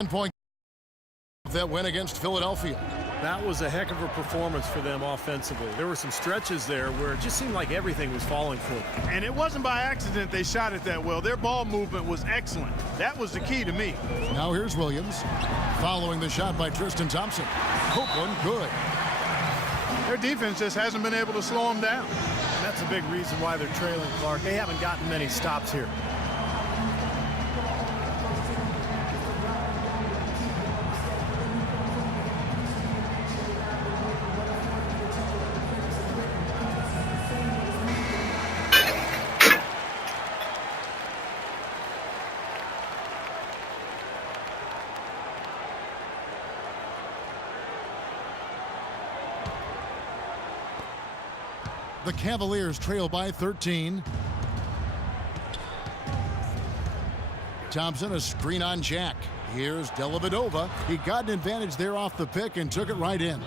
Point that win against Philadelphia. That was a heck of a performance for them offensively. There were some stretches there where it just seemed like everything was falling for them. And it wasn't by accident they shot it that well. Their ball movement was excellent. That was the key to me. Now here's Williams. Following the shot by Tristan Thompson. Copeland, good. Their defense just hasn't been able to slow them down. And that's a big reason why they're trailing, Clark. They haven't gotten many stops here. The Cavaliers trail by 13. Thompson, a screen on Jack. Here's Dellavedova. He got an advantage there off the pick and took it right in.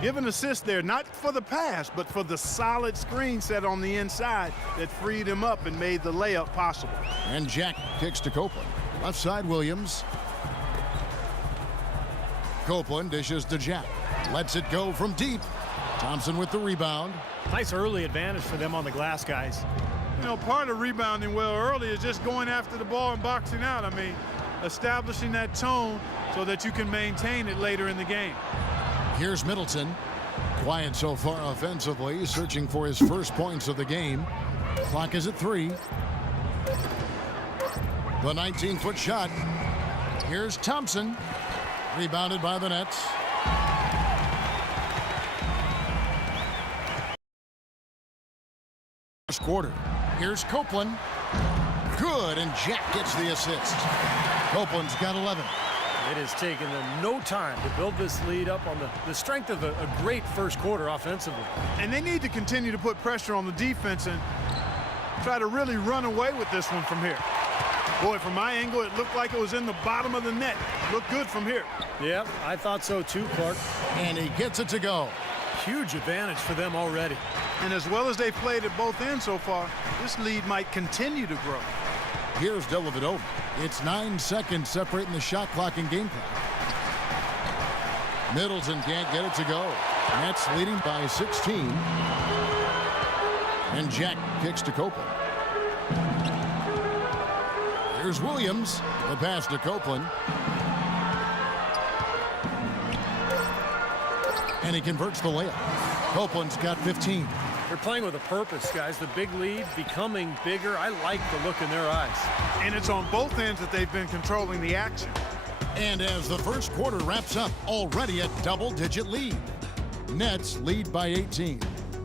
Give an assist there, not for the pass, but for the solid screen set on the inside that freed him up and made the layup possible. And Jack kicks to Copeland. Left side, Williams. Copeland dishes to Jack. Lets it go from deep. Thompson with the rebound. Nice early advantage for them on the glass, guys. You know, part of rebounding well early is just going after the ball and boxing out. I mean, establishing that tone so that you can maintain it later in the game. Here's Middleton. Quiet so far offensively, searching for his first points of the game. Clock is at 3. The 19-foot shot. Here's Thompson. Rebounded by the Nets. First quarter. Here's Copeland. Good, and Jack gets the assist. Copeland's got 11. It has taken them no time to build this lead up on the strength of a great first quarter offensively. And they need to continue to put pressure on the defense and try to really run away with this one from here. Boy, from my angle, it looked like it was in the bottom of the net. Looked good from here. Yeah, I thought so too, Clark. And he gets it to go. Huge advantage for them already. And as well as they played at both ends so far, this lead might continue to grow. Here's Dellavedova. It's 9 seconds separating the shot clock and game clock. Middleton can't get it to go. Nets leading by 16. And Jack kicks to Copeland. Here's Williams. The pass to Copeland. And he converts the layup. Copeland's got 15. They're playing with a purpose, guys. The big lead becoming bigger. I like the look in their eyes. And it's on both ends that they've been controlling the action. And as the first quarter wraps up, already a double-digit lead. Nets lead by 18.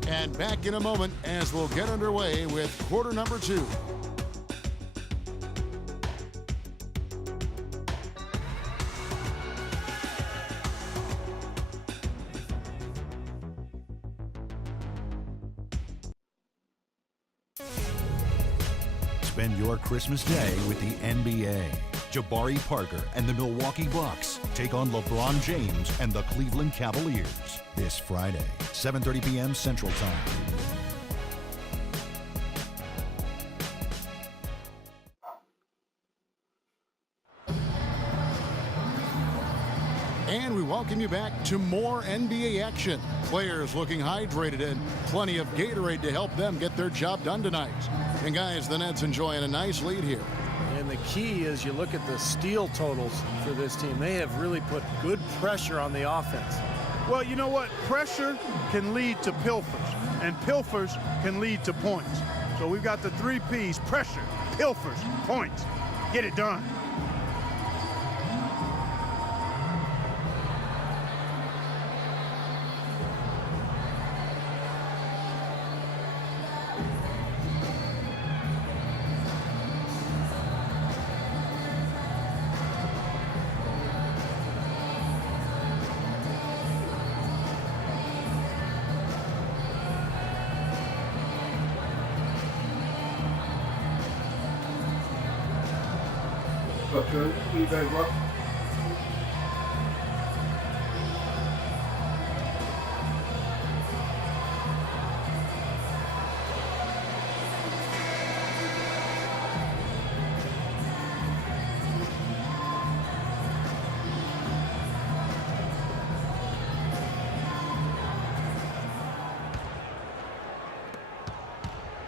And back in a moment as we'll get underway with quarter number 2. Spend your Christmas day with the NBA. Jabari Parker and the Milwaukee Bucks take on LeBron James and the Cleveland Cavaliers this Friday, 7:30 p.m. Central Time. And we welcome you back to more NBA action. Players looking hydrated and plenty of Gatorade to help them get their job done tonight. And guys, the Nets enjoying a nice lead here. And the key is you look at the steal totals for this team. They have really put good pressure on the offense. Well, you know what? Pressure can lead to pilfers, and pilfers can lead to points. So we've got the 3 Ps: pressure, pilfers, points. Get it done.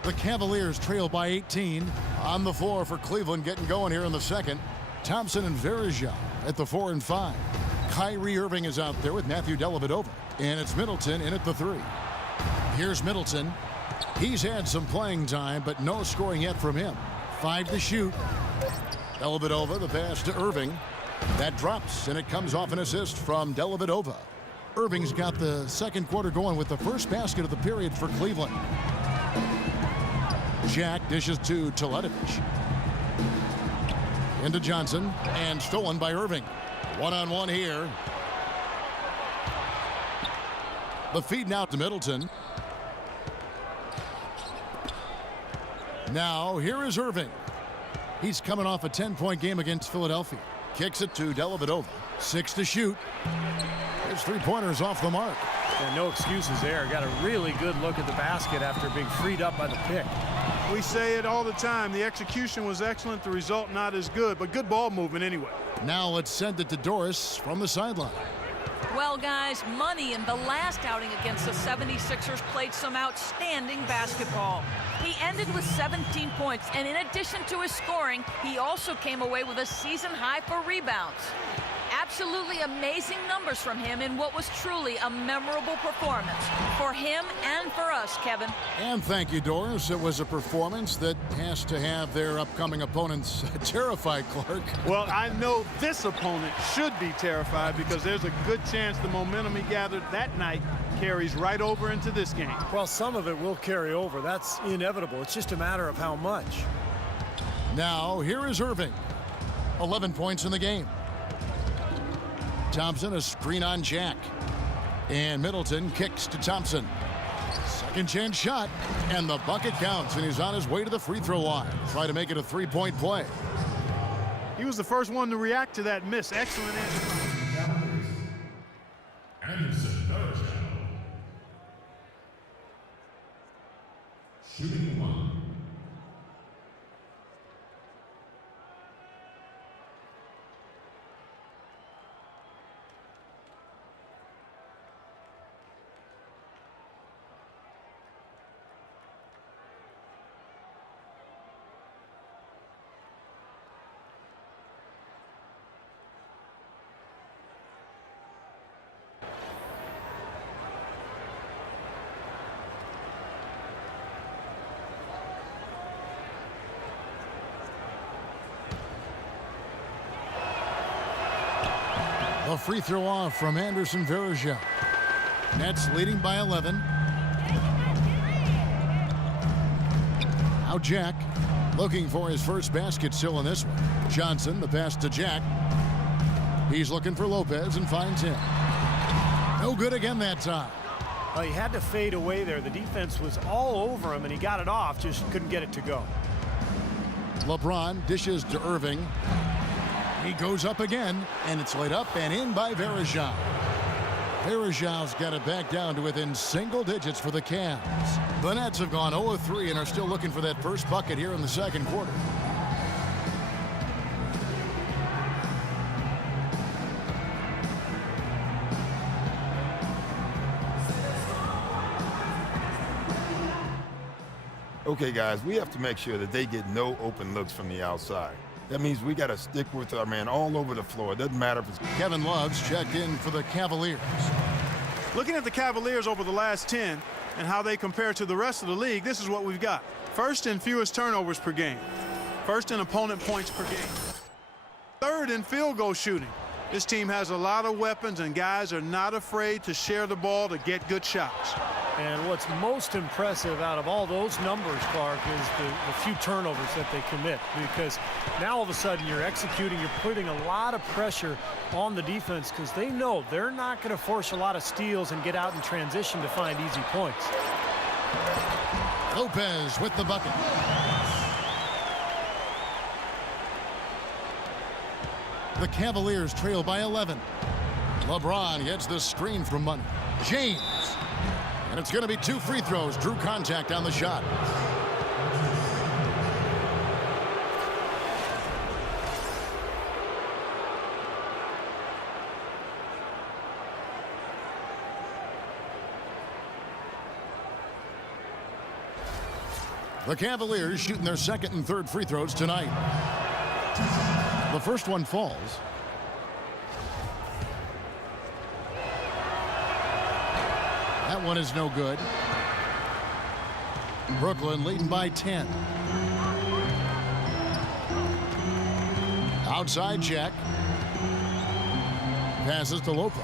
The Cavaliers trail by 18. On the floor for Cleveland, getting going here in the second. Thompson and Verija at the 4 and 5. Kyrie Irving is out there with Matthew Dellavedova. And it's Middleton in at the 3. Here's Middleton. He's had some playing time, but no scoring yet from him. 5 to shoot. Dellavedova, the pass to Irving. That drops, and it comes off an assist from Dellavedova. Irving's got the second quarter going with the first basket of the period for Cleveland. Jack dishes to Teletovic. Into Johnson, and stolen by Irving. One-on-one here. The feed now to Middleton. Now, here is Irving. He's coming off a 10-point game against Philadelphia. Kicks it to Dellavedova. 6 to shoot. His three-pointers off the mark. Yeah, no excuses there. Got a really good look at the basket after being freed up by the pick. We say it all the time. The execution was excellent. The result not as good, but good ball movement anyway. Now let's send it to Doris from the sideline. Well, guys, Money in the last outing against the 76ers played some outstanding basketball. He ended with 17 points, and in addition to his scoring, he also came away with a season high for rebounds. Absolutely amazing numbers from him in what was truly a memorable performance for him and for us, Kevin. And thank you, Doris. It was a performance that has to have their upcoming opponents terrified, Clark. Well, I know this opponent should be terrified because there's a good chance the momentum he gathered that night carries right over into this game. Well, some of it will carry over. That's inevitable. It's just a matter of how much. Now, here is Irving. 11 points in the game. Thompson, a screen on Jack. And Middleton kicks to Thompson. Second chance shot, and the bucket counts, and he's on his way to the free throw line. Try to make it a three-point play. He was the first one to react to that miss. Excellent answer. Shooting 1. The free throw off from Anderson Verija. Nets leading by 11. Now Jack looking for his first basket still in this one. Johnson, the pass to Jack. He's looking for Lopez and finds him. No good again that time. Well, he had to fade away there. The defense was all over him, and he got it off, just couldn't get it to go. LeBron dishes to Irving. He goes up again, and it's laid up and in by Verija. Verija's got it back down to within single digits for the Cavs. The Nets have gone 0-3 and are still looking for that first bucket here in the second quarter. Okay, guys, we have to make sure that they get no open looks from the outside. That means we got to stick with our man all over the floor. It doesn't matter if it's... Kevin Love's checked in for the Cavaliers. Looking at the Cavaliers over the last 10 and how they compare to the rest of the league, this is what we've got. First in fewest turnovers per game. First in opponent points per game. Third in field goal shooting. This team has a lot of weapons, and guys are not afraid to share the ball to get good shots. And what's most impressive out of all those numbers, Clark, is the few turnovers that they commit, because now all of a sudden you're executing, you're putting a lot of pressure on the defense because they know they're not going to force a lot of steals and get out in transition to find easy points. Lopez with the bucket. The Cavaliers trail by 11. LeBron gets the screen from Money. James. And it's going to be two free throws. Drew contact on the shot. The Cavaliers shooting their second and third free throws tonight. The first one falls. That one is no good. Brooklyn leading by 10. Outside Jack. Passes to Lopez.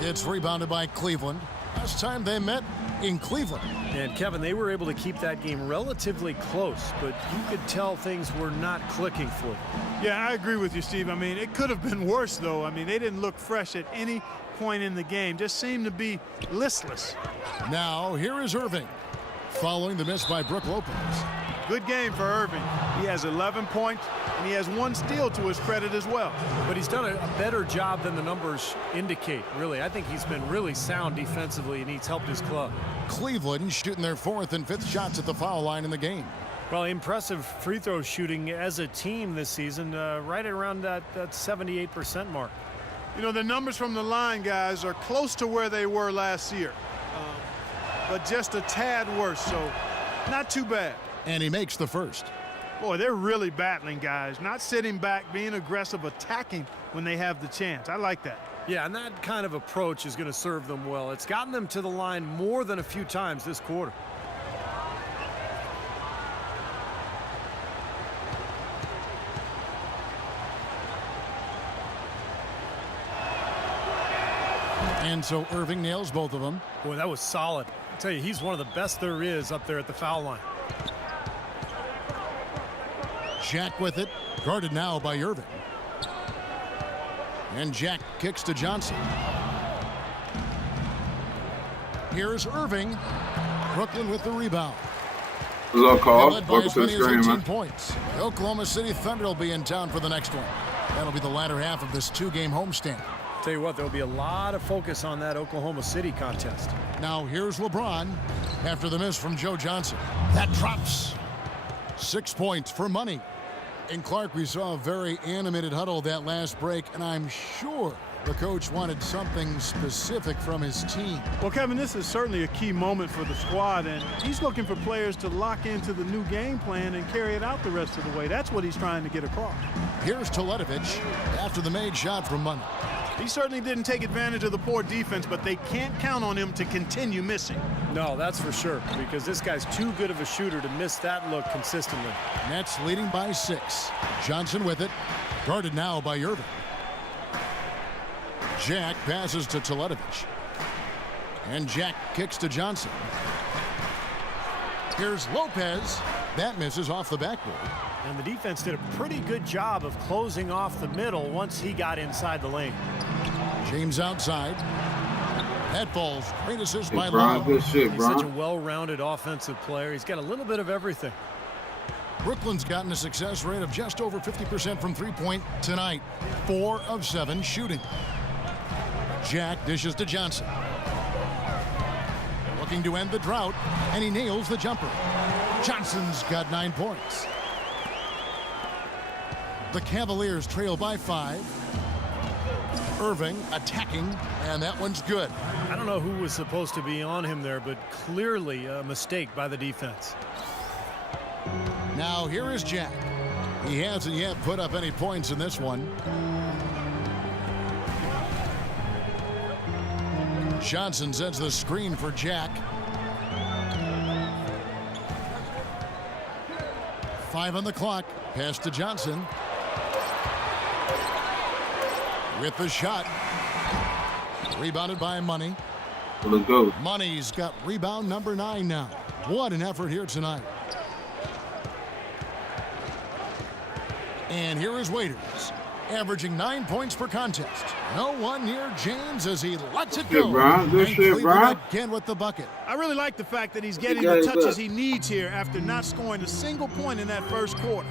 It's rebounded by Cleveland. Last time they met in Cleveland. And Kevin, they were able to keep that game relatively close, but you could tell things were not clicking for them. Yeah, I agree with you, Steve. I mean, it could have been worse, though. I mean, they didn't look fresh at any point in the game. Just seemed to be listless. Now, here is Irving, following the miss by Brook Lopez. Good game for Irving. He has 11 points, and he has 1 steal to his credit as well. But he's done a better job than the numbers indicate, really. I think he's been really sound defensively, and he's helped his club. Cleveland shooting their 4th and 5th shots at the foul line in the game. Well, impressive free throw shooting as a team this season, right around that 78% mark. You know, the numbers from the line, guys, are close to where they were last year, but just a tad worse, so not too bad. And he makes the first. Boy, they're really battling, guys. Not sitting back, being aggressive, attacking when they have the chance. I like that. Yeah, and that kind of approach is going to serve them well. It's gotten them to the line more than a few times this quarter. And so Irving nails both of them. Boy, that was solid. I tell you, he's one of the best there is up there at the foul line. Jack with it, guarded now by Irving. And Jack kicks to Johnson. Here's Irving. Brooklyn with the rebound. What's up, Carl? Led by Welcome as to the many as stream, 18 man. points. The Oklahoma City Thunder will be in town for the next one. That'll be the latter half of this 2-game homestand. Tell you what, there'll be a lot of focus on that Oklahoma City contest. Now here's LeBron after the miss from Joe Johnson. That drops. 6 points for money. And Clark, we saw a very animated huddle that last break, and I'm sure the coach wanted something specific from his team. Well, Kevin, this is certainly a key moment for the squad, and he's looking for players to lock into the new game plan and carry it out the rest of the way. That's what he's trying to get across. Here's Teletovic after the made shot from money. He certainly didn't take advantage of the poor defense, but they can't count on him to continue missing. No, that's for sure, because this guy's too good of a shooter to miss that look consistently. Nets leading by 6. Johnson with it, guarded now by Irving. Jack passes to Teletovic. And Jack kicks to Johnson. Here's Lopez. That misses off the backboard. And the defense did a pretty good job of closing off the middle once he got inside the lane. James outside. That ball's great assist by Brian, Long. good shit, He's such a Brian. well-rounded offensive player. He's got a little bit of everything. Brooklyn's gotten a success rate of just over 50% from three-point tonight. 4 of 7 shooting. Jack dishes to Johnson. Looking to end the drought, and he nails the jumper. Johnson's got 9 points. The Cavaliers trail by 5. Irving attacking, and that one's good. I don't know who was supposed to be on him there, but clearly a mistake by the defense. Now here is Jack. He hasn't yet put up any points in this one. Johnson sends the screen for Jack. 5 on the clock. Pass to Johnson. With the shot. Rebounded by Money. Let's go. Money's got rebound number 9 now. What an effort here tonight. And here is Waiters, averaging 9 points per contest. No one near James as he lets it go. Brian. Good And shit, Cleveland Brian. again with the bucket. I really like the fact that he's getting got the his touches back. he needs here after not scoring a single point in that first quarter.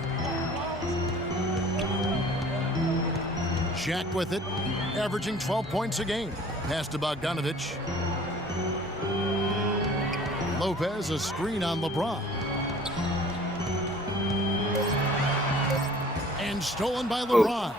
Jack with it, averaging 12 points a game. Pass to Bogdanovich. Lopez, a screen on LeBron. And stolen by LeBron.